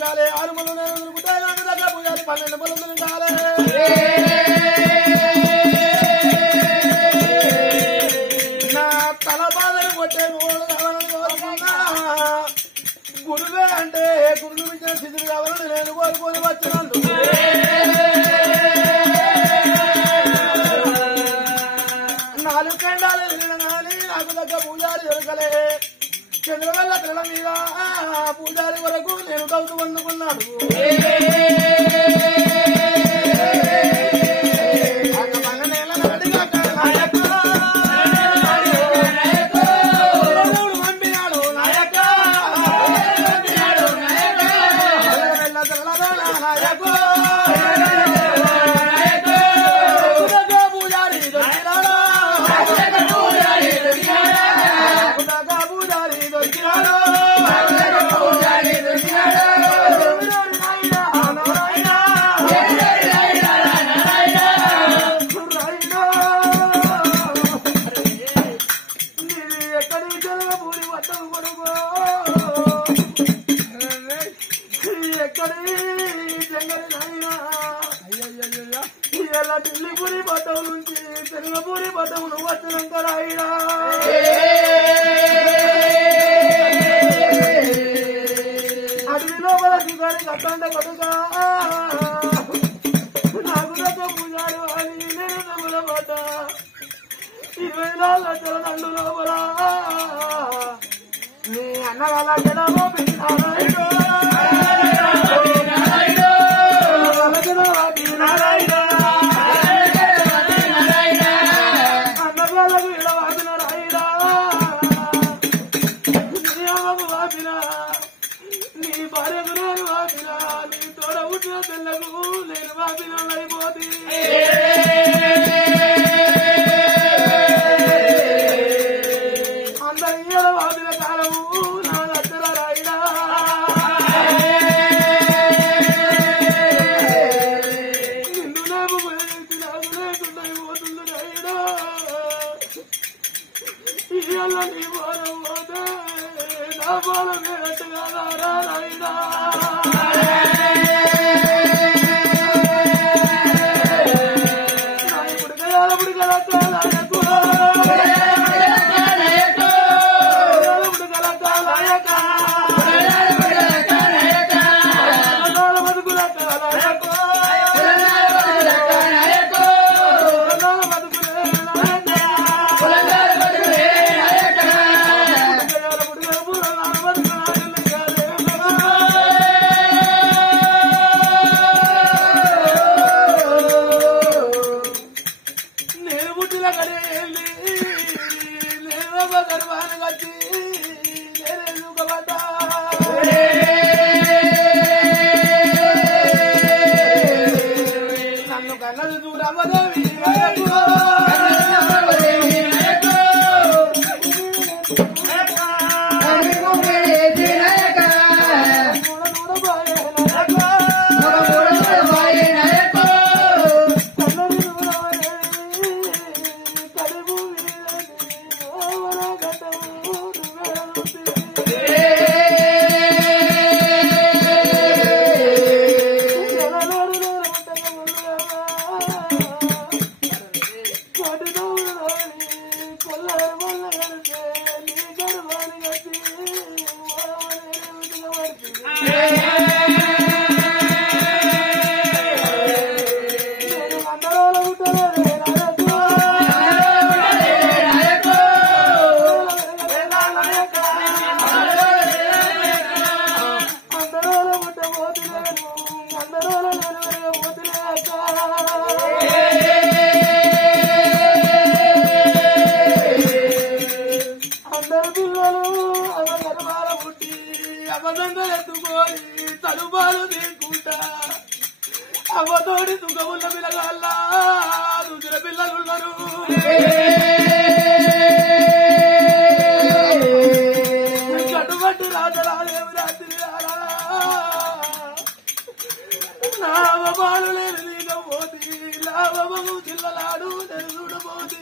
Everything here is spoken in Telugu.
కాలే 6 ముళ్ళు నేను గుడ్డాయి దగ్గర పూజారి 12 ముళ్ళు కాలే నా తల బాధలు కొట్టే నోడు కావాలని కోరుకున్నా గురువే అంటే గురువు ఇచ్చిన స్థితిని కావాలని నేను కోరుకొని వచ్చినందుకు నాలుగు ఖండాలు వెళ్ళిన కానీ నాకు దగ్గర పూజారి దొరకలే చంద్రవల్ల తెల మీద పూజారి వరకు నేను కౌతు పొందుకున్నాను ఢిల్లీపూరి పట్టం నుంచి పెరుగపూరి పట్టం నువ్వు వచ్చినాక రాయినా అడవిలో మనకి కానీ కట్టంట కొడుగా నాకు దగ్గర పూజారు అని నేను నమ్మల పడ్డ 24 లక్షల దండు లోపల నీ అన్నగాల జనమో నారాయణ నీ భార్యకు నేను వాపినా నీ తోడ పుట్టిన పిల్లకు నేను వాపినైపోతే అందరి వాపిన కాలము నా దగ్గర రాయినా నిన్ను నాకు నాకు లేకుండా పోతుంది రాయినా ఇవాళ నీ భారం పోతే నా భారం వేరట్టుగా రాయినా ఇప్పుడు తలుపాలు తీసుకుంటా అవ్వతోడి సుఖమున్న పిల్లగాళ్ళ దుద్ర పిల్లలున్నారు కట్టుబట్టు రాజరాదేవి రాత్రి నావబాలు లేని దిగబోతి లాభము చిల్లలాడు నేను చూడబోతి